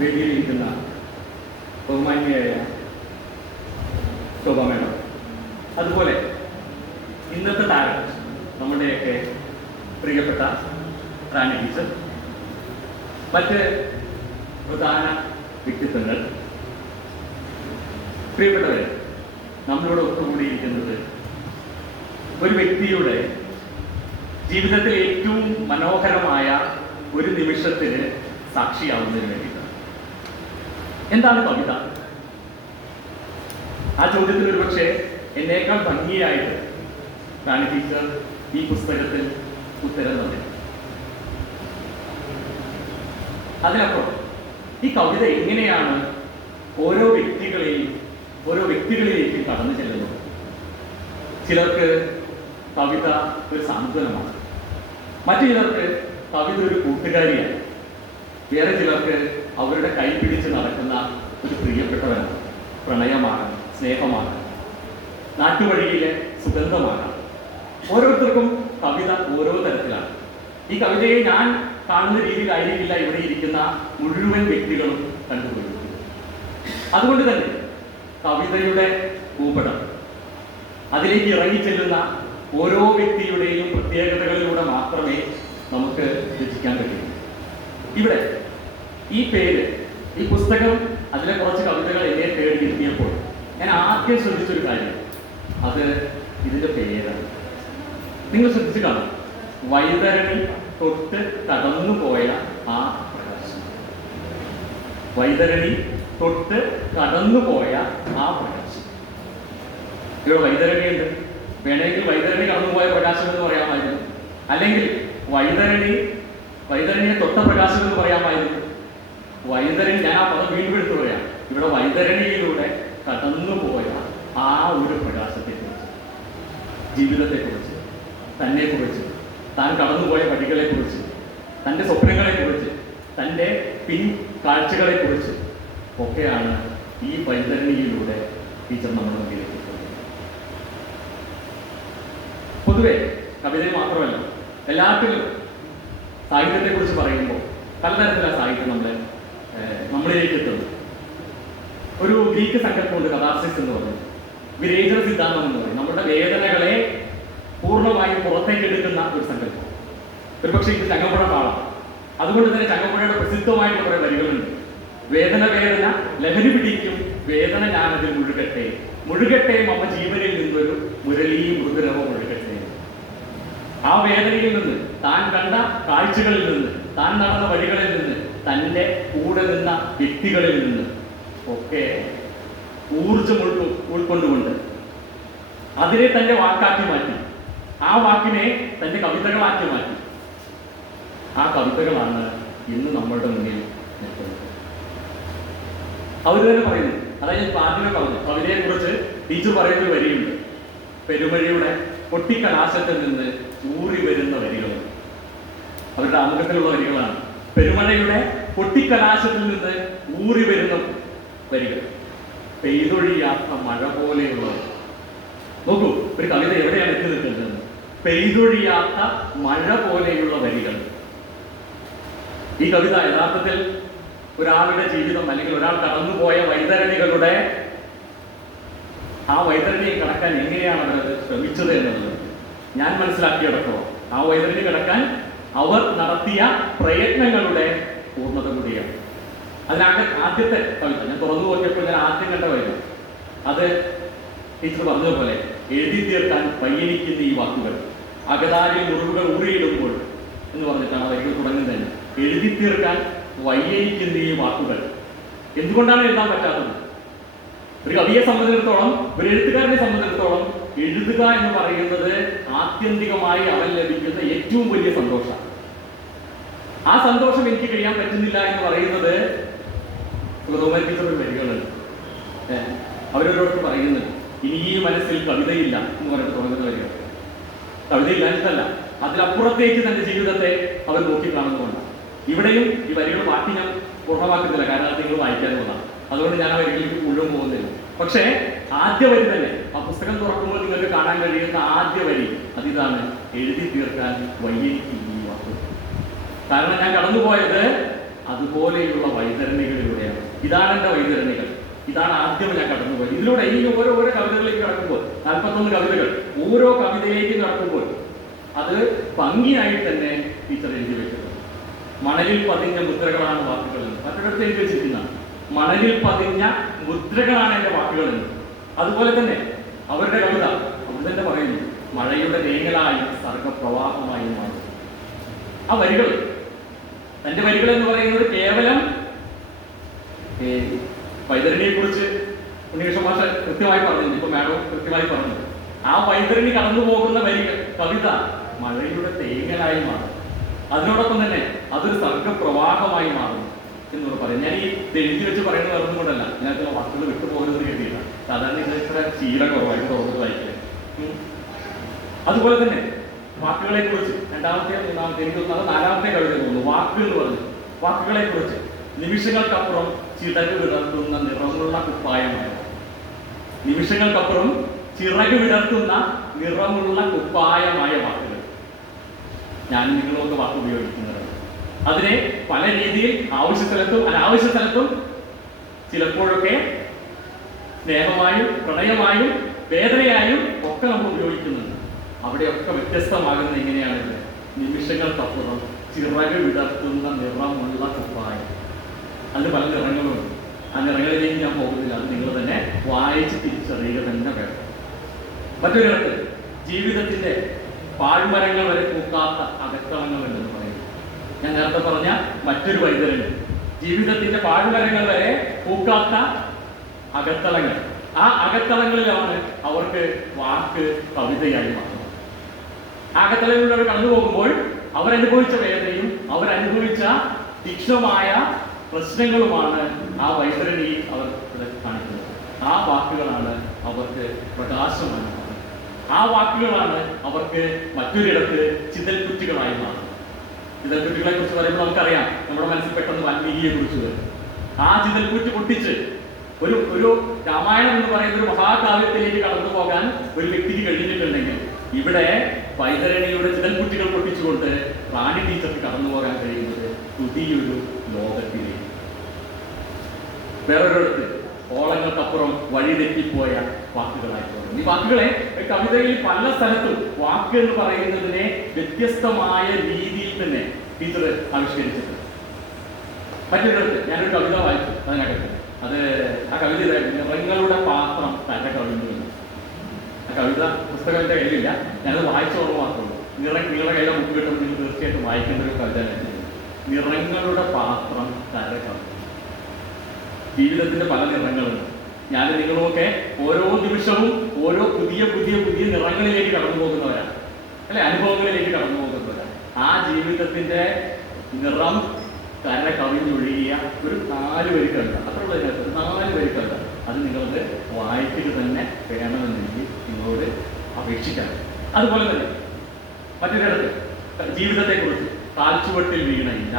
വേദിയിലിരിക്കുന്ന ബഹുമാന്യയായ ശോഭ madam, അതുപോലെ ഇന്നത്തെ താരം നമ്മുടെയൊക്കെ പ്രിയപ്പെട്ട റാണി ടീച്ചർ, മറ്റ് പ്രധാന വ്യക്തിത്വങ്ങൾ, പ്രിയപ്പെട്ടവരെ, നമ്മളോട് ഒത്തുകൂടിയിരിക്കുന്നത് ഒരു വ്യക്തിയുടെ ജീവിതത്തിൽ ഏറ്റവും മനോഹരമായ ഒരു നിമിഷത്തിന് സാക്ഷിയാവുന്നതിന് വേണ്ടിയിട്ടാണ്. എന്താണ് കവിത? ആ ചോദ്യത്തിന് ഒരുപക്ഷെ എന്നേക്കാൾ ഭംഗിയായിട്ട് റാണി ടീച്ചർ ഈ പുസ്തകത്തിൽ ഉത്തരം തന്നെ. അതിനപ്പുറം ഈ കവിത എങ്ങനെയാണ് ഓരോ വ്യക്തികളിലേക്ക് കടന്നു ചെല്ലുന്നത്? ചിലർക്ക് കവിത ഒരു സാന്ത്വനമാണ്, മറ്റു ചിലർക്ക് കവിത ഒരു കൂട്ടുകാരിയാണ്, വേറെ ചിലർക്ക് അവരുടെ കൈ പിടിച്ച് നടക്കുന്ന ഒരു പ്രിയപ്പെട്ടവനാണ്, പ്രണയമാണ്, സ്നേഹമാണ്, നാട്ടുവഴിയിലെ സുഗന്ധമാണ്. ഓരോരുത്തർക്കും കവിത ഓരോ തരത്തിലാണ്. ഈ കവിതയെ ഞാൻ കാണുന്ന രീതിയിലായിരിക്കില്ല ഇവിടെ ഇരിക്കുന്ന മുഴുവൻ വ്യക്തികളും കണ്ടുപിടിക്കുന്നത്. അതുകൊണ്ട് തന്നെ കവിതയുടെ ഭൂപടം, അതിലേക്ക് ഇറങ്ങിച്ചെല്ലുന്ന ഓരോ വ്യക്തിയുടെയും പ്രത്യേകതകളിലൂടെ മാത്രമേ നമുക്ക് രചിക്കാൻ കഴിയൂ. ഇവിടെ ഈ പേര്, ഈ പുസ്തകം, അതിലെ കുറച്ച് കവിതകൾ എന്നെ തേടിയെത്തിയപ്പോൾ ഞാൻ ആദ്യം ശ്രദ്ധിച്ചൊരു കാര്യം, അത് ഇതിൻ്റെ പേരാണ്. നിങ്ങൾ ശ്രദ്ധിച്ചു കാണും, വൈതരണി തൊട്ട് കടന്നുപോയ ആ പ്രകാശം. വൈതരണി തൊട്ട് കടന്നുപോയ ആ പ്രകാശം. ഇവിടെ വൈതരണിയുണ്ട്, വേണമെങ്കിൽ വൈതരണി കടന്നുപോയ പ്രകാശം എന്ന് പറയാമായിരുന്നു, അല്ലെങ്കിൽ വൈതരണിയെ തൊട്ട പ്രകാശം എന്ന് പറയാമായിരുന്നു. വൈതരണി, ഞാൻ ആ പദം വീണ്ടും എടുത്തു പറയാം, ഇവിടെ വൈതരണിയിലൂടെ കടന്നുപോയ ആ ഒരു പ്രകാശത്തെക്കുറിച്ച്, ജീവിതത്തെക്കുറിച്ച്, തന്നെക്കുറിച്ച്, താൻ കടന്നുപോയ വഴികളെക്കുറിച്ച്, തൻ്റെ സ്വപ്നങ്ങളെക്കുറിച്ച്, തൻ്റെ പിൻ കാഴ്ചകളെക്കുറിച്ച് ഒക്കെയാണ് ഈ വൈതരണിയിലൂടെ ടീച്ചർ നമ്മൾ മുന്നിലേക്ക് എത്തുന്നത്. പൊതുവെ കവിതയിൽ മാത്രമല്ല, എല്ലാത്തിലും സാഹിത്യത്തെക്കുറിച്ച് പറയുമ്പോൾ പലതരത്തിലുള്ള സാഹിത്യം നമ്മളിലേക്ക് എത്തുന്നത്. ഒരു ഗ്രീക്ക് സങ്കല്പമുണ്ട്, കഥാർസിസ് എന്ന് പറയും, വിരേചന സിദ്ധാന്തം എന്ന് പറയും. നമ്മുടെ വേദനകളെ പൂർണ്ണമായും പുറത്തേക്ക് എടുക്കുന്ന ഒരു സങ്കല്പം. ഒരുപക്ഷെ ഇത് ചങ്ങമ്പുഴ പാടാം. അതുകൊണ്ട് തന്നെ ചങ്ങമ്പുഴയുടെ പ്രസിദ്ധമായിട്ടുള്ള കുറേ വരികളുണ്ട്. വേദന ലഹരി പിടിക്കും, വേദന ഞാനതിൽ മുഴുകട്ടെ മമ്മ ജീവനിൽ നിന്നൊരു മുരളീ മൃദുരവ മുഴുകട്ടെ. ആ വേദനയിൽ നിന്ന്, താൻ കണ്ട കാഴ്ചകളിൽ നിന്ന്, താൻ നടന്ന വഴികളിൽ നിന്ന്, തൻ്റെ കൂടെ നിന്ന വ്യക്തികളിൽ നിന്ന് ഒക്കെ ഊർജം ഉൾക്കൊണ്ടുകൊണ്ട് അതിനെ തൻ്റെ വാക്കാക്കി മാറ്റി, ആ വാക്കിനെ തൻ്റെ കവിതകളാക്കി മാറ്റി. ആ കവിതകളാണ് ഇന്ന് നമ്മളുടെ മുന്നിൽ നിൽക്കുന്നത്. അവർ തന്നെ പറയുന്നു, അതായത് ഞാൻ ആദ്യമേ പറഞ്ഞു, കവിതയെക്കുറിച്ച് ടീച്ചർ പറയുന്ന വരിയുണ്ട്, പെരുമഴയുടെ പൊട്ടിക്കലാശത്തിൽ നിന്ന് ഊറി വരുന്ന വരികൾ. അവരുടെ ആമുഖത്തിലുള്ള വരികളാണ്. പെരുമഴയുടെ പൊട്ടിക്കലാശത്തിൽ നിന്ന് ഊറി വരുന്ന വരികൾ, പെയ്തൊഴിയാത്ത മഴ പോലെയുള്ളത്. നോക്കൂ, ഒരു കവിത എവിടെയാണ് എത്തി നിൽക്കുന്നത്? പെയ്തൊഴിയാത്ത മഴ പോലെയുള്ള വരികൾ. ഈ കവിത യഥാർത്ഥത്തിൽ ഒരാളുടെ ജീവിതം, അല്ലെങ്കിൽ ഒരാൾ കടന്നുപോയ വൈതരണികളുടെ ആ വൈതരണിയെ കടക്കാൻ എങ്ങനെയാണ് അവരത് ശ്രമിച്ചത് എന്നുള്ളത് ഞാൻ മനസ്സിലാക്കിയിടത്തോളം ആ വൈതരണി കടക്കാൻ അവർ നടത്തിയ പ്രയത്നങ്ങളുടെ പൂർണ്ണത കൂടിയാണ്. അതിനാകെ ആദ്യത്തെ കവിത ഞാൻ തുറന്നു നോക്കിയപ്പോൾ ഞാൻ ആദ്യം കണ്ട വരിക, അത് ടീച്ചർ പറഞ്ഞതുപോലെ, എഴുതി തീർക്കാൻ വയ്യനിക്കുന്ന ഈ വാക്കുകൾ, അകതാരിൽ മുറിവുകൾ ഊറിയിടുമ്പോൾ എന്ന് പറഞ്ഞിട്ടാണ് വരികൾ തുടങ്ങുന്നത് തന്നെ. എഴുതി തീർക്കാൻ വയ്യനിക്കുന്ന ഈ വാക്കുകൾ. എന്തുകൊണ്ടാണ് എഴുതാൻ പറ്റാത്തത്? ഒരു കവിയെ സംബന്ധിച്ചിടത്തോളം, ഒരു എഴുത്തുകാരനെ സംബന്ധിച്ചിടത്തോളം എഴുതുക എന്ന് പറയുന്നത് ആത്യന്തികമായി അവൻ ലഭിക്കുന്ന ഏറ്റവും വലിയ സന്തോഷമാണ്. ആ സന്തോഷം എനിക്ക് കഴിയാൻ പറ്റുന്നില്ല എന്ന് പറയുന്നത് വരികളുണ്ട്. അവരോരോട് പറയുന്നത്, ഇനി ഈ മനസ്സിൽ കവിതയില്ല എന്ന് പറഞ്ഞിട്ട് തുടങ്ങുന്ന വരികൾ. കവിതയില്ലാഞ്ഞിട്ടല്ല, അതിലപ്പുറത്തേക്ക് തന്റെ ജീവിതത്തെ അവർ നോക്കിക്കാണുന്നതുകൊണ്ടാണ്. ഇവിടെയും ഈ വരികൾ ബാക്കി ഞാൻ പൂർണ്ണമാക്കുന്നില്ല, കാരണം അത് നിങ്ങൾ വായിക്കാനുള്ളതാണ്. അതുകൊണ്ട് ഞാൻ ആ വരികളിലേക്ക് മുഴുവൻ പോകുന്നില്ല. പക്ഷേ ആദ്യ വരി തന്നെ, ആ പുസ്തകം തുറക്കുമ്പോൾ നിങ്ങൾക്ക് കാണാൻ കഴിയുന്ന ആദ്യ വരി അതിതാണ്, എഴുതി തീർക്കാൻ വയ്യനിക്ക് ഈ വാക്ക്. കാരണം ഞാൻ കടന്നുപോയത് അതുപോലെയുള്ള വൈതരണികളിലൂടെ ഇതാണ് എൻ്റെ വൈതരണികൾ, ഇതാണ് ആദ്യം ഞാൻ കടന്നുപോയത്. ഇതിലൂടെ ഈ ഓരോ കവിതകളിലേക്ക് കടക്കുമ്പോൾ 41 കവിതകൾ, ഓരോ കവിതയിലേക്ക് കടക്കുമ്പോൾ അത് ഭംഗിയായി തന്നെ ടീച്ചർ എഴുതി വെച്ചത്. മണലിൽ പതിഞ്ഞ മുദ്രകളാണ് വാക്കുകൾ എന്ന് മറ്റൊരിടത്ത് എഴുതി വെച്ചിരിക്കുന്ന മണലിൽ പതിഞ്ഞ മുദ്രകളാണ് എൻ്റെ വാക്കുകൾ എന്ന്. അതുപോലെ തന്നെ അവരുടെ കവിത അവർ തന്നെ പറയുന്നു, മഴയുടെ തേങ്ങലായി സർഗപ്രവാഹമായി മാറും. ആ വരികൾ, തൻ്റെ വരികൾ എന്ന് പറയുന്നത് കേവലം വൈതരണിയെ കുറിച്ച് ഉണ്ണികൃഷ്ണ മാഷ കൃത്യമായി പറഞ്ഞു, ഇപ്പൊ മാഡം കൃത്യമായി പറഞ്ഞു. ആ വൈതരണി കടന്നു പോകുന്ന വരികൾ, കവിത മഴയുടെ തേങ്ങലായി മാറും. അതിനോടൊപ്പം തന്നെ അതൊരു സർഗപ്രവാഹമായി മാറും എന്നോട് പറയും. ഞാൻ ഈ എഴുതി വെച്ച് പറയുന്നത് വേറൊന്നും കൊണ്ടല്ല, ഞാൻ ചില വാക്കുകൾ വിട്ടുപോകുന്നത് കരുതിയില്ല. സാധാരണ ഇത് ഇത്ര ശീലം കുറവായിട്ട് തുറന്നത് വായിക്കുക. അതുപോലെ തന്നെ വാക്കുകളെ കുറിച്ച് രണ്ടാമത്തെ, മൂന്നാമത്തെ, എനിക്ക് തോന്നുന്നത് 4ാമത്തെ കവിത തോന്നുന്നു, വാക്ക് എന്ന് പറഞ്ഞു. വാക്കുകളെ കുറിച്ച് നിമിഷങ്ങൾക്കപ്പുറം ചിറക് വിടർത്തുന്ന നിറമുള്ള കുപ്പായമായ, നിമിഷങ്ങൾക്കപ്പുറം ചിറക് വിടർത്തുന്ന നിറമുള്ള കുപ്പായമായ വാക്കുകൾ. ഞാൻ നിങ്ങളൊക്കെ വാക്ക് ഉപയോഗിക്കുന്നത് അതിനെ പല രീതിയിൽ ആവശ്യ സ്ഥലത്തും അനാവശ്യ സ്ഥലത്തും ചിലപ്പോഴൊക്കെ സ്നേഹമായും പ്രണയമായും വേദനയായും ഒക്കെ നമ്മൾ ഉപയോഗിക്കുന്നുണ്ട്. അവിടെയൊക്കെ വ്യത്യസ്തമാകുന്ന എങ്ങനെയാണിത്? നിമിഷങ്ങൾക്കപ്പുറം ചിറക് വിടർത്തുന്ന നിറമുള്ള കുപ്പായം. അതിന് പല നിറങ്ങളുണ്ട്. ആ നിറങ്ങളിലേക്ക് ഞാൻ പോകുന്നില്ല, അത് നിങ്ങൾ തന്നെ വായിച്ച് തിരിച്ചറിയുക തന്നെ വേണം. മറ്റൊരിടത്ത് ജീവിതത്തിന്റെ പാഴ്മരങ്ങൾ വരെ പൂക്കാത്ത അകത്തളങ്ങൾ ഉണ്ടെന്ന് പറയുന്നു. ഞാൻ നേരത്തെ പറഞ്ഞ മറ്റൊരു വൈതരണി, ജീവിതത്തിന്റെ പാഴ്മരങ്ങൾ വരെ പൂക്കാത്ത അകത്തളങ്ങൾ. ആ അകത്തളങ്ങളിലാണ് അവർക്ക് വാക്ക് കവിതയായി മാറുന്നത്. ആ അകത്തളങ്ങളിലൂടെ അവർ കടന്നു പോകുമ്പോൾ അവരനുഭവിച്ച വേദനയും അവരനുഭവിച്ച തീക്ഷ്ണമായ പ്രശ്നങ്ങളുമാണ് ആ വൈതരണിയിൽ അവർ കാണിക്കുന്നത്. ആ വാക്കുകളാണ് അവർക്ക് പ്രകാശമാണ്. ആ വാക്കുകളാണ് അവർക്ക് മറ്റൊരിടത്ത് ചിതൽക്കുറ്റികളായി മാറുന്നത്. ചിതൽക്കുറ്റികളെ കുറിച്ച് പറയുമ്പോൾ നമുക്കറിയാം, നമ്മുടെ മനസ്സിൽ പെട്ടെന്ന് വാൽമീകിയെ കുറിച്ച് വരും. ആ ചിതൽക്കുറ്റി പൊട്ടിച്ച് ഒരു രാമായണം എന്ന് പറയുന്ന ഒരു മഹാകാവ്യത്തിലേക്ക് കടന്നു പോകാൻ ഒരു വ്യക്തിക്ക് കഴിഞ്ഞിട്ടുണ്ടെങ്കിൽ, ഇവിടെ വൈതരണിയുടെ ചിതൽക്കുറ്റികൾ പൊട്ടിച്ചുകൊണ്ട് റാണി ടീച്ചർക്ക് കടന്നു പോകാൻ കഴിയുന്നത് പുതിയൊരു ലോകത്തിലേക്ക്. വേറൊരിടത്ത് ഓളങ്ങൾക്കപ്പുറം വഴി തെറ്റിപ്പോയ വാക്കുകളായി തോന്നുന്നു. ഈ വാക്കുകളെ കവിതയിൽ പല സ്ഥലത്തും വാക്ക് എന്ന് പറയുന്നതിനെ വ്യത്യസ്തമായ രീതിയിൽ തന്നെ ടീച്ചർ ആവിഷ്കരിച്ചിട്ടുണ്ട്. മറ്റൊരിടത്ത് ഞാനൊരു കവിത വായിച്ചു, അതിനകത്ത് ആ കവിത നിറങ്ങളുടെ പാത്രം തന്നെ കവിഞ്ഞു. ആ കവിത പുസ്തകം എൻ്റെ കയ്യിലില്ല, ഞാനത് വായിച്ചോളം മാത്രമേ ഉള്ളൂ. നിങ്ങളുടെ കയ്യിലെ ബുക്ക് കിട്ടുമ്പോൾ നിങ്ങൾ തീർച്ചയായിട്ടും വായിക്കേണ്ട ഒരു കവിത. നിറങ്ങളുടെ പാത്രം തന്നെ കവിഞ്ഞു. ജീവിതത്തിന്റെ പല നിറങ്ങളുണ്ട്. ഞാൻ നിങ്ങളുമൊക്കെ ഓരോ നിമിഷവും ഓരോ പുതിയ പുതിയ പുതിയ നിറങ്ങളിലേക്ക് കടന്നു പോകുന്നവരാണ്, അല്ലെ, അനുഭവങ്ങളിലേക്ക് കടന്നു പോകുന്നവരാണ്. ആ ജീവിതത്തിന്റെ നിറം കര കവിഞ്ഞൊഴുകിയ ഒരു 4 വരി കവിത, അത്രയുള്ള 4 വരി കവിത, അത് നിങ്ങളത് വായിക്കുക തന്നെ വേണമെന്നെങ്കിൽ നിങ്ങളോട് അപേക്ഷിക്കാം. അതുപോലെ തന്നെ മറ്റൊരിടത്ത് ജീവിതത്തെക്കുറിച്ച് കാൽച്ചുവട്ടിൽ വീണയില്ല,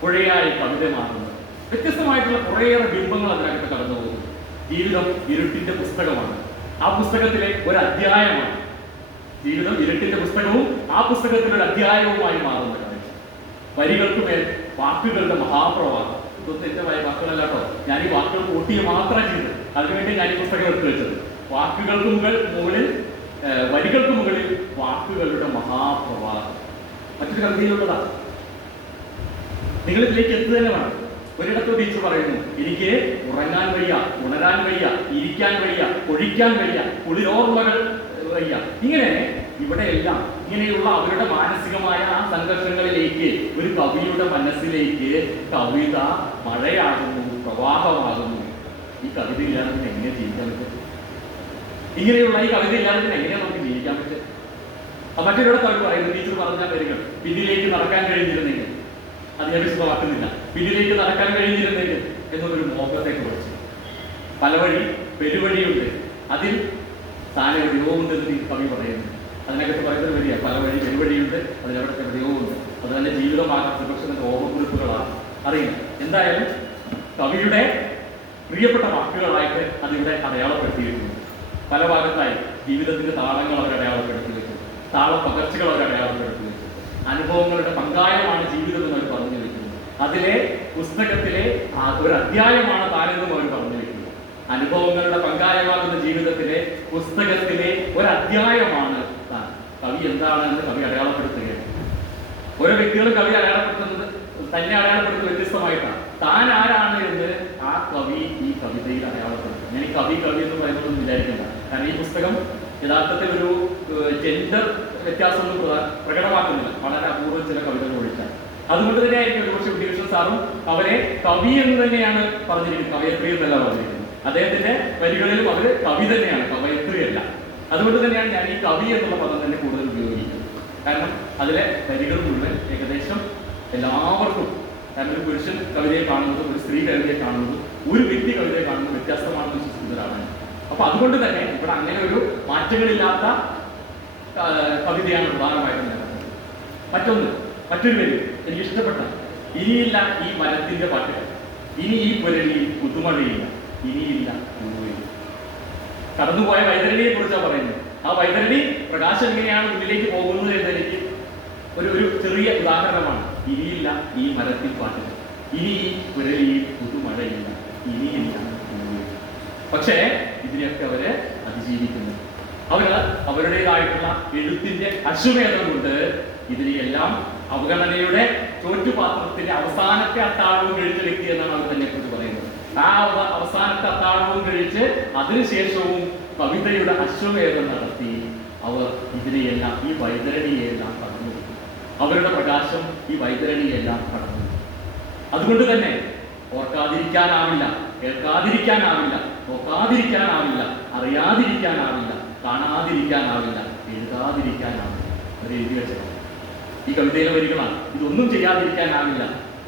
പുഴയായി കവിത മാറുന്നത്, വ്യത്യസ്തമായിട്ടുള്ള കുറേയേറെ ബിംബങ്ങൾ അതിനകത്ത് കടന്നു പോകുന്നു. ജീവിതം ഇരുട്ടിന്റെ പുസ്തകമാണ്. ആ പുസ്തകത്തിലെ ഒരു അധ്യായമാണ്. ജീവിതം ഇരുട്ടിന്റെ പുസ്തകവും ആ പുസ്തകത്തിലൊരു അധ്യായവുമായി മാറുന്ന കാര്യം. വരികൾക്കുമേൽ വാക്കുകളുടെ മഹാപ്രവാഹം. ഇതൊന്നും എന്റെ വാക്കുകളല്ല കേട്ടോ, ഞാൻ ഈ വാക്കുകൾ കൂട്ടിയ മാത്രം ചെയ്ത്, അതിനുവേണ്ടി ഞാൻ ഈ പുസ്തകം എടുത്തു വെച്ചത്. വാക്കുകൾക്ക് മുകളിൽ വരികൾക്ക് മുകളിൽ വാക്കുകളുടെ മഹാപ്രവാഹം. മറ്റൊരു കവിതയിലുള്ളതാണ്. നിങ്ങളിതിലേക്ക് എത്തു തന്നെ വേണം. ഒരിടത്ത് ടീച്ചർ പറയുന്നു, എനിക്ക് ഉറങ്ങാൻ വയ്യ, ഉണരാൻ വയ്യ, ഇരിക്കാൻ വയ്യ, ഒഴിക്കാൻ വയ്യ, കുളിരോർമ്മകൾ വയ്യ. ഇങ്ങനെ ഇവിടെയെല്ലാം ഇങ്ങനെയുള്ള അവരുടെ മാനസികമായ ആ സംഘർഷങ്ങളിലേക്ക് ഒരു കവിയുടെ മനസ്സിലേക്ക് കവിത മഴയാകുന്നു, പ്രവാഹമാകുന്നു. ഈ കവിത ഇല്ലാതെ എങ്ങനെ ജീവിക്കാൻ പറ്റും? ഇങ്ങനെയുള്ള ഈ കവിത ഇല്ലാതെ എങ്ങനെയാണ് നമുക്ക് ജീവിക്കാൻ പറ്റും? മറ്റൊരിടത്ത് അവർ പറയുന്നു, ടീച്ചർ പറഞ്ഞ പേരുകൾ, പിന്നിലേക്ക് നടക്കാൻ കഴിഞ്ഞിരുന്നെങ്കിൽ, അത് ഞാൻ വിശദമാക്കുന്നില്ല, പിന്നിലേക്ക് നടക്കാൻ കഴിഞ്ഞിരുന്നെങ്കിൽ എന്നൊരു മോഹത്തെ കുറിച്ച്. പല വഴി പെരുവഴിയുണ്ട്, അതിൽ സ്ഥാനവിടയോ ഉണ്ടെന്ന് ഈ കവി പറയുന്നു. അതിനകത്ത് പറയുന്നത് വരിക, പല വഴി പെരുവഴിയുണ്ട്, അതിലവിടുത്തെ എവിടെയോ ഉണ്ട്. അത് തന്നെ ജീവിതമാകാത്ത പക്ഷെ തന്നെ ഓർമ്മക്കുറിപ്പുകളാണ്. അറിയില്ല, എന്തായാലും കവിയുടെ പ്രിയപ്പെട്ട വാക്കുകളായിട്ട് അതിവിടെ അടയാളപ്പെടുത്തിയിരുന്നു. പല ഭാഗത്തായി ജീവിതത്തിന്റെ താളങ്ങൾ അവർ അടയാളപ്പെടുത്തി വെച്ചു, താള പകർച്ചകൾ അവർ അടയാളപ്പെടുത്തി വെച്ചു. അനുഭവങ്ങളുടെ പങ്കായമാണ് ജീവിതം എന്ന് അവർ പറഞ്ഞു വെക്കുന്നത്. അതിലെ പുസ്തകത്തിലെ ഒരു അധ്യായമാണ് താനെന്നും അവർ പറഞ്ഞു വെക്കുന്നത്. അനുഭവങ്ങളുടെ പങ്കായമാകുന്ന ജീവിതത്തിലെ പുസ്തകത്തിലെ ഒരു അധ്യായമാണ് താൻ. കവി എന്താണെന്ന് കവി അടയാളപ്പെടുത്തുകയാണ്. ഓരോ വ്യക്തികളും കവി അടയാളപ്പെടുത്തുന്നത് തന്നെ അടയാളപ്പെടുത്തുന്നത് വ്യത്യസ്തമായിട്ടാണ്. താൻ ആരാണ് എന്ന് ആ കവി ഈ കവിതയിൽ അടയാളപ്പെടുത്തും. ഞാൻ ഈ കവി എന്ന് പറയുന്നതൊന്നും വിചാരിക്കണ്ട. കാരണം ഈ പുസ്തകം യഥാർത്ഥത്തിൽ ഒരു ജെൻഡർ വ്യത്യാസമൊന്നും പ്രകടമാക്കുന്നില്ല, വളരെ അപൂർവം ചില കവിതകൾ ഒഴിച്ചാൽ. അതുകൊണ്ട് തന്നെ ആയിരിക്കും ഒരുപക്ഷെ ഉണ്ണികൃഷ്ണൻ സാറും അവരെ കവി എന്ന് തന്നെയാണ് പറഞ്ഞിരിക്കുന്നത്, കവയത്രി എന്നല്ല പറഞ്ഞിരിക്കുന്നത്. അദ്ദേഹത്തിന്റെ വരികളിലും അവർ കവി തന്നെയാണ്, കവയത്രി അല്ല. അതുകൊണ്ട് തന്നെയാണ് ഞാൻ ഈ കവി എന്നുള്ള പദം തന്നെ കൂടുതൽ ഉപയോഗിക്കുന്നത്. കാരണം അതിലെ വരികൾ മുഴുവൻ ഏകദേശം എല്ലാവർക്കും, കാരണം ഒരു പുരുഷൻ കവിതയെ കാണുന്നതും ഒരു സ്ത്രീ കവിതയെ കാണുന്നതും ഒരു വ്യക്തി കവിതയെ കാണുന്നതും വ്യത്യസ്തമാണെന്ന് വിശ്വസിക്കുന്നവരാണ്. അപ്പൊ അതുകൊണ്ട് തന്നെ ഇവിടെ അങ്ങനെ ഒരു മാറ്റങ്ങളില്ലാത്ത കവിതയാണ് പ്രധാനമായിട്ടും നടക്കുന്നത്. മറ്റൊരു വരി എനിക്ക് ഇഷ്ടപ്പെട്ട, ഇനിയില്ല ഈ മരത്തിന്റെ പാട്ടുകൾ, ഇനി ഈ പുരളിയിൽ പുതുമഴയില്ല, ഇനിയില്ല പൂവില്ല. കടന്നുപോയ വൈതരണിയെ കുറിച്ചാണ് പറയുന്നത്. ആ വൈതരണി പ്രകാശം എങ്ങനെയാണ് മുന്നിലേക്ക് പോകുന്നത് എന്നെനിക്ക് ഒരു ചെറിയ ഉദാഹരണമാണ്. ഇനിയില്ല ഈ മരത്തിൽ പാട്ടുകൾ, ഇനി ഈ പുരളിയിൽ പുതുമഴയില്ല, ഇനിയില്ല പൂവില്ല. പക്ഷേ ഇതിനെയൊക്കെ അവര് അതിജീവിക്കുന്നു. അവരുടേതായിട്ടുള്ള എഴുത്തിന്റെ അശ്വമേധം കൊണ്ട് ഇതിനെയെല്ലാം അവഗണനയുടെ ചോറ്റുപാത്രത്തിന്റെ അവസാനത്തെ അത്താഴവും കഴിച്ച വ്യക്തി എന്നാണ് അവർ തന്നെ കുറിച്ച് പറയുന്നത്. ആ അവസാനത്തെ അത്താഴവും കഴിച്ച് അതിനുശേഷവും കവിതയുടെ അശ്വമേധം നടത്തി അവർ ഇതിനെയെല്ലാം, ഈ വൈതരണിയെല്ലാം കടന്നു. അവരുടെ പ്രകാശം ഈ വൈതരണിയെല്ലാം കടന്നു. അതുകൊണ്ട് തന്നെ ഓർക്കാതിരിക്കാനാവില്ല, കേൾക്കാതിരിക്കാനാവില്ല, നോക്കാതിരിക്കാനാവില്ല, അറിയാതിരിക്കാനാവില്ല, കാണാതിരിക്കാനാവില്ല, എഴുതാതിരിക്കാനാവില്ല. അവർ എഴുതി വെച്ചത് ഈ കവിതയിലെ വരികളാണ്. ഇതൊന്നും ചെയ്യാതിരിക്കാനാവില്ല.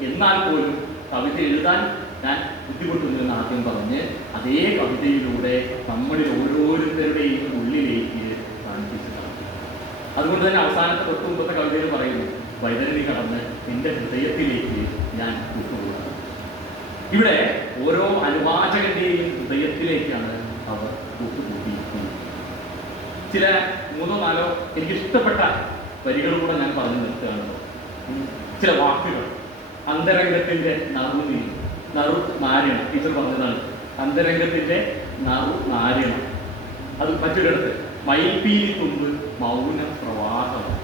എന്നാൽ പോലും കവിത എഴുതാൻ ഞാൻ ബുദ്ധിമുട്ടുന്നു ആദ്യം പറഞ്ഞ് അതേ കവിതയിലൂടെ നമ്മളിൽ ഓരോരുത്തരുടെയും ഉള്ളിലേക്ക് കാണിപ്പിച്ചതാണ്. അതുകൊണ്ട് തന്നെ അവസാനത്തെ തൊട്ടുമുമ്പത്തെ കവിതയിൽ പറയുന്നു, വൈതരണി കടന്ന് എൻ്റെ ഹൃദയത്തിലേക്ക് ഞാൻ കൂട്ടുപോകുന്നത്. ഇവിടെ ഓരോ അനുവാചകന്റെയും ഹൃദയത്തിലേക്കാണ് അവർ കൂട്ടുകൂട്ടിയിരിക്കുന്നത്. ചില 3-4 എനിക്ക് ഇഷ്ടപ്പെട്ട വരികളിലൂടെ ഞാൻ പറഞ്ഞു നിർത്തുകയാണ്. ചില വാക്കുകൾ, അന്തരംഗത്തിന്റെ നാര്യണം, ടീച്ചർ പറഞ്ഞതാണ്, അന്തരംഗത്തിന്റെ നാര്യണം. അത് മറ്റൊരിടത്ത്, മയിൽപ്പീലി തുമ്പ് മൗന പ്രവാഹമാണ്,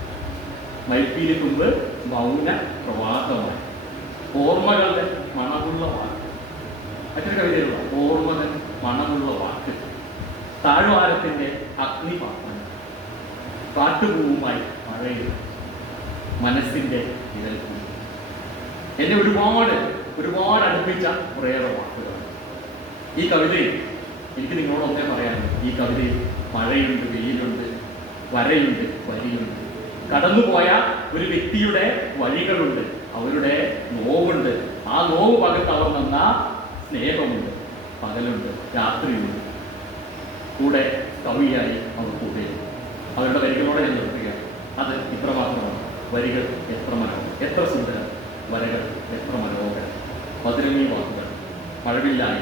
മയിൽപ്പീലി തുമ്പ് മൗന പ്രവാഹമാണ്. ഓർമ്മകളുടെ മണമുള്ള വാക്ക്, മറ്റൊരു കവിതയിലുള്ള ഓർമ്മകൾ മണമുള്ള വാക്ക്. താഴ്വാരത്തിന്റെ അഗ്നിപാത്രം, കാട്ടുപൂവുമായി മഴയിൽ മനസ്സിന്റെ നിഴൽപ്പൂ. എന്നെ ഒരുപാട് അടുപ്പിച്ച കുറേയേറെ വാക്കുകളാണ് ഈ കവിതയിൽ. എനിക്ക് നിങ്ങളോട് ഒന്നേ പറയാനുണ്ട്, ഈ കവിതയിൽ മഴയുണ്ട്, വെയിലുണ്ട്, വരയുണ്ട്, വരിയുണ്ട്. കടന്നുപോയ ഒരു വ്യക്തിയുടെ വഴികളുണ്ട്, അവരുടെ നോവുണ്ട്. ആ നോവ് പകർത്ത് അവർ നിന്ന സ്നേഹമുണ്ട്, പകലുണ്ട്, രാത്രിയുണ്ട്. കൂടെ കവിയായി അവർ കൂടെയുണ്ട്. അവരുടെ വരികളോടെ ഞാൻ നിർത്തുകയാണ്. അത് ഇത്രമാത്രമാണ്. വരികൾ എത്ര മനോഹരം, എത്ര സുന്ദരം, വരകൾ എത്ര മനോഹരം, മധുരമീ വാക്കുകൾ, മഴവില്ലായി